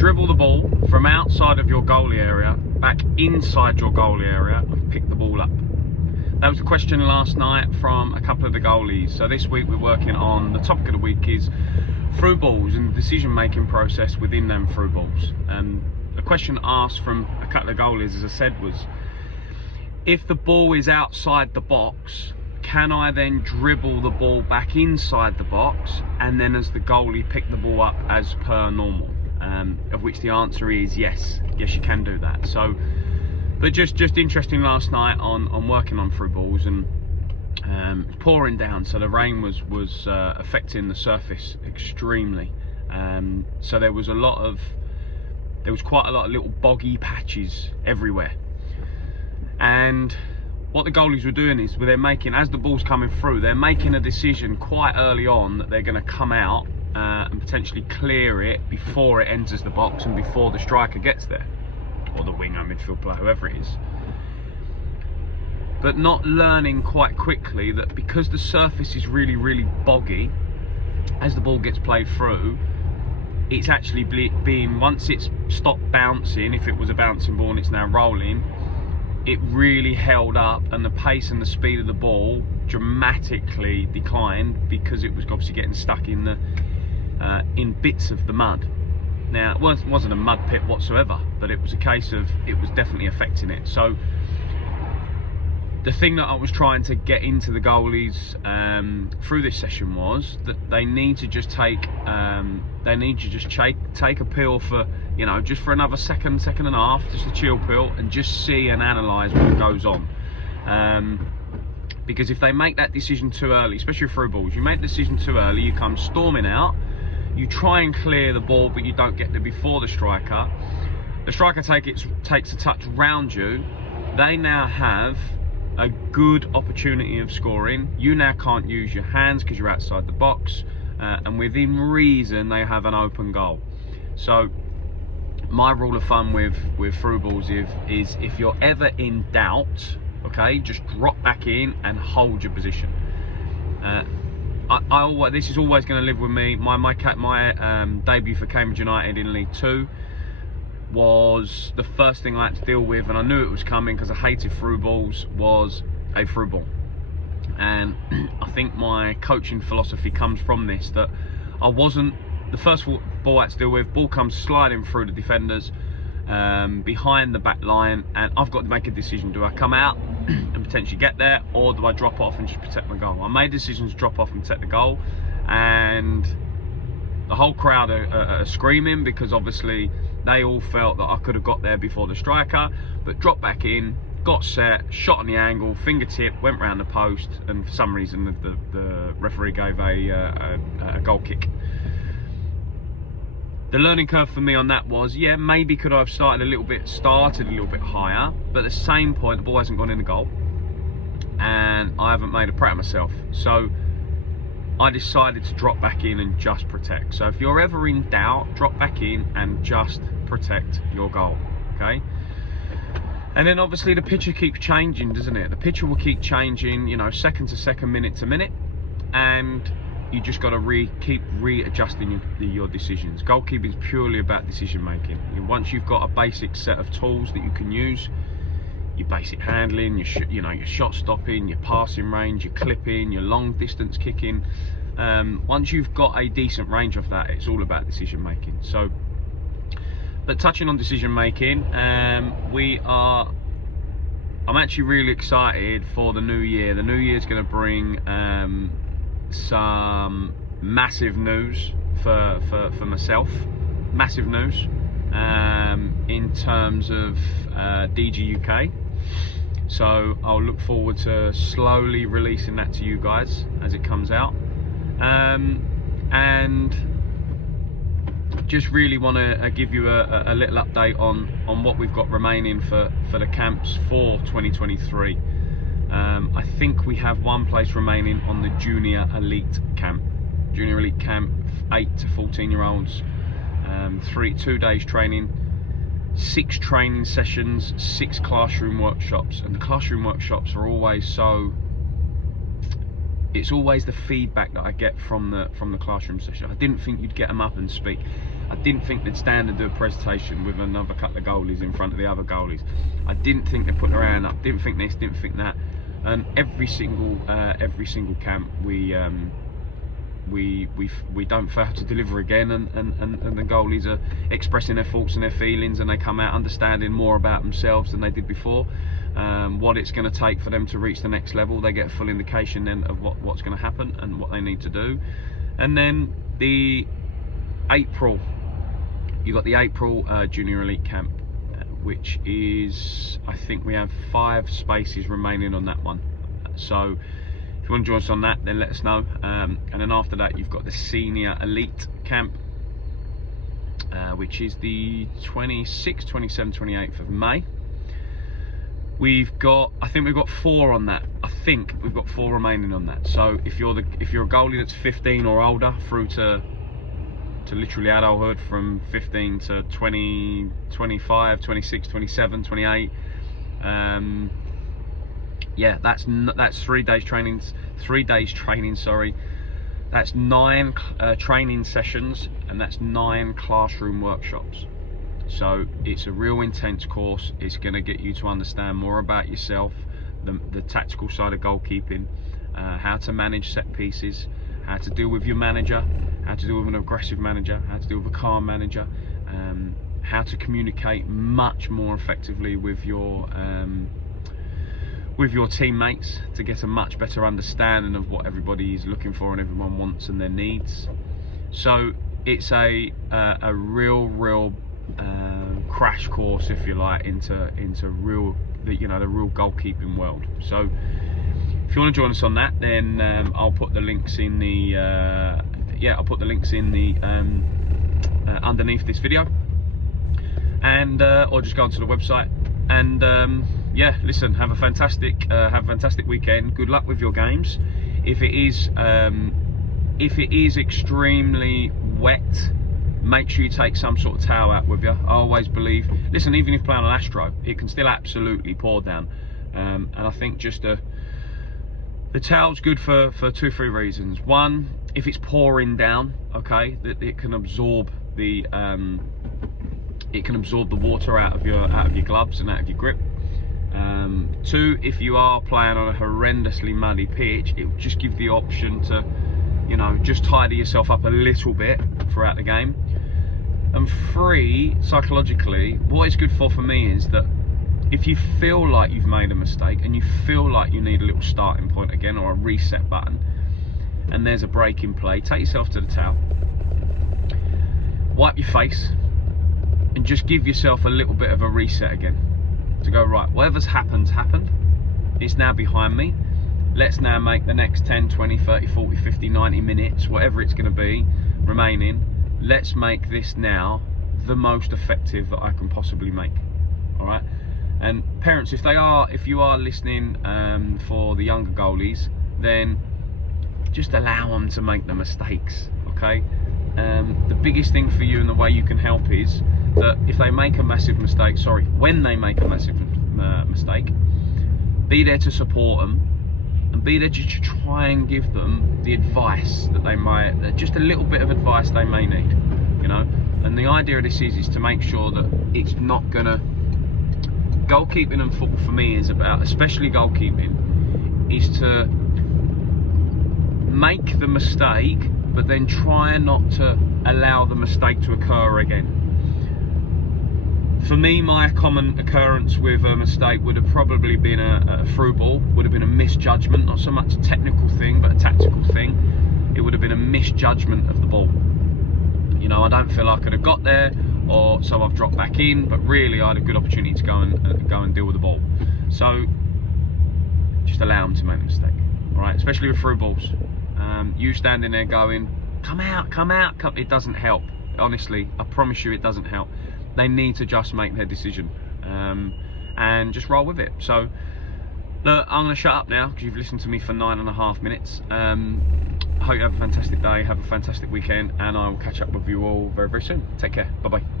dribble the ball from outside of your goalie area back inside your goalie area and pick the ball up. That was the question last night from a couple of the goalies. So this week we're working on, the topic of the week is through balls and the decision making process within them through balls. A question asked from a couple of goalies, as I said, was if the ball is outside the box, can I then dribble the ball back inside the box and then as the goalie pick the ball up as per normal? Of which the answer is yes. Yes, you can do that. So, but just interesting last night on working on through balls, and pouring down, so the rain was affecting the surface extremely. So there was quite a lot of little boggy patches everywhere. And what the goalies were doing is they're making, as the ball's coming through, they're making a decision quite early on that they're going to come out and potentially clear it before it enters the box and before the striker gets there, or the winger, midfield player, whoever it is. But not learning quite quickly that because the surface is really, really boggy, as the ball gets played through, it's actually being, once it's stopped bouncing, if it was a bouncing ball and it's now rolling, it really held up, and the pace and the speed of the ball dramatically declined because it was obviously getting stuck in the in bits of the mud. Now, it wasn't a mud pit whatsoever, but it was a case of, it was definitely affecting it. So the thing that I was trying to get into the goalies through this session was that they need to just take a pill for, you know, just for another second and a half, just a chill pill, and just see and analyse what goes on. Because if they make that decision too early, especially through balls, you make the decision too early, you come storming out, you try and clear the ball, but you don't get there before the striker. The striker takes a touch round you. They now have a good opportunity of scoring. You now can't use your hands because you're outside the box, and within reason they have an open goal. So my rule of thumb with through balls is if you're ever in doubt, okay, just drop back in and hold your position. This is always going to live with me. My debut for Cambridge United in League 2 was the first thing I had to deal with, and I knew it was coming because I hated through balls, was a through ball. And I think my coaching philosophy comes from this, that I wasn't the first ball I had to deal with. Ball comes sliding through the defenders behind the back line, and I've got to make a decision. Do I come out and potentially get there, or do I drop off and just protect my goal? I made decisions to drop off and protect the goal, and the whole crowd are screaming because obviously they all felt that I could have got there before the striker, but dropped back in, got set, shot on the angle, fingertip, went round the post, and for some reason the referee gave a goal kick. The learning curve for me on that was, yeah, maybe could I have started a little bit higher, but at the same point the ball hasn't gone in the goal and I haven't made a prat of myself. So I decided to drop back in and just protect. So if you're ever in doubt, drop back in and just protect your goal, okay? And then obviously the picture keeps changing, doesn't it? The picture will keep changing, you know, second to second, minute to minute, and you just got to keep readjusting your decisions. Goalkeeping is purely about decision making. Once you've got a basic set of tools that you can use, your basic handling, your shot stopping, your passing range, your clipping, your long distance kicking. Once you've got a decent range of that, it's all about decision making. So, but touching on decision making, I'm actually really excited for the new year. The new year is going to bring some massive news for myself. Massive news in terms of DG UK. So I'll look forward to slowly releasing that to you guys as it comes out, and just really want to give you a little update on what we've got remaining for the camps for 2023. I think we have one place remaining on the Junior Elite Camp. Junior Elite Camp, 8 to 14 year olds, 2 days training, 6 training sessions, 6 classroom workshops. And the classroom workshops are always it's always the feedback that I get from the classroom session. I didn't think you'd get them up and speak. I didn't think they'd stand and do a presentation with another couple of goalies in front of the other goalies. I didn't think they'd put their hand up, didn't think this, didn't think that. And every single camp we don't fail to deliver again, and the goalies are expressing their thoughts and their feelings, and they come out understanding more about themselves than they did before. What it's going to take for them to reach the next level. They get a full indication then of what's going to happen and what they need to do. And then the April, you've got the April Junior Elite Camp, which is, I think we have 5 spaces remaining on that one. So if you want to join us on that, then let us know. And then after that, you've got the Senior Elite Camp, which is the 26th, 27th, 28th of May. I think we've got 4 on that. I think we've got 4 remaining on that. So if you're a goalie that's 15 or older, through to literally adulthood, from 15 to 20, 25, 26, 27, 28. Yeah, that's 3 days training. 3 days training, sorry. That's 9 training sessions, and that's 9 classroom workshops. So it's a real intense course. It's going to get you to understand more about yourself, the tactical side of goalkeeping, how to manage set pieces, how to deal with your manager, how to deal with an aggressive manager, how to deal with a calm manager, how to communicate much more effectively with your teammates to get a much better understanding of what everybody is looking for and everyone wants and their needs. So it's a real crash course, if you like, into real, the real goalkeeping world. So if you want to join us on that, then I'll put the links in the underneath this video, and or just go onto the website. And yeah, listen, have a fantastic weekend. Good luck with your games. If it is extremely wet, make sure you take some sort of towel out with you. I always believe, listen, even if playing on Astro, it can still absolutely pour down. And I think just the towel's good for 2-3 reasons. One, if it's pouring down, okay, that it can absorb the water out of your gloves and out of your grip. 2, if you are playing on a horrendously muddy pitch, it will just give the option to, just tidy yourself up a little bit throughout the game. And 3, psychologically, what it's good for me is that if you feel like you've made a mistake and you feel like you need a little starting point again, or a reset button, and there's a break in play, take yourself to the towel, wipe your face, and just give yourself a little bit of a reset again, to go, right, whatever's happened, it's now behind me. Let's now make the next 10, 20, 30, 40, 50, 90 minutes, whatever it's going to be remaining, let's make this now the most effective that I can possibly make. All right. And parents, if you are listening for the younger goalies, then just allow them to make the mistakes, okay? The biggest thing for you and the way you can help is that if they make a massive mistake, when they make a massive mistake, be there to support them, and be there to try and give them the advice that they might, just a little bit of advice they may need, And the idea of this is to make sure that it's not gonna, goalkeeping and football for me is about, especially goalkeeping, is to make the mistake, but then try not to allow the mistake to occur again. For me, my common occurrence with a mistake would have probably been a through ball, would have been a misjudgment, not so much a technical thing, but a tactical thing. It would have been a misjudgment of the ball. I don't feel I could have got there, or so I've dropped back in, but really I had a good opportunity to go and deal with the ball. So just allow them to make the mistake, all right? Especially with through balls. You standing there going, come out, it doesn't help. Honestly, I promise you, it doesn't help. They need to just make their decision and just roll with it. So look, I'm going to shut up now because you've listened to me for 9.5 minutes. I hope you have a fantastic day, have a fantastic weekend, and I will catch up with you all very, very soon. Take care. Bye-bye.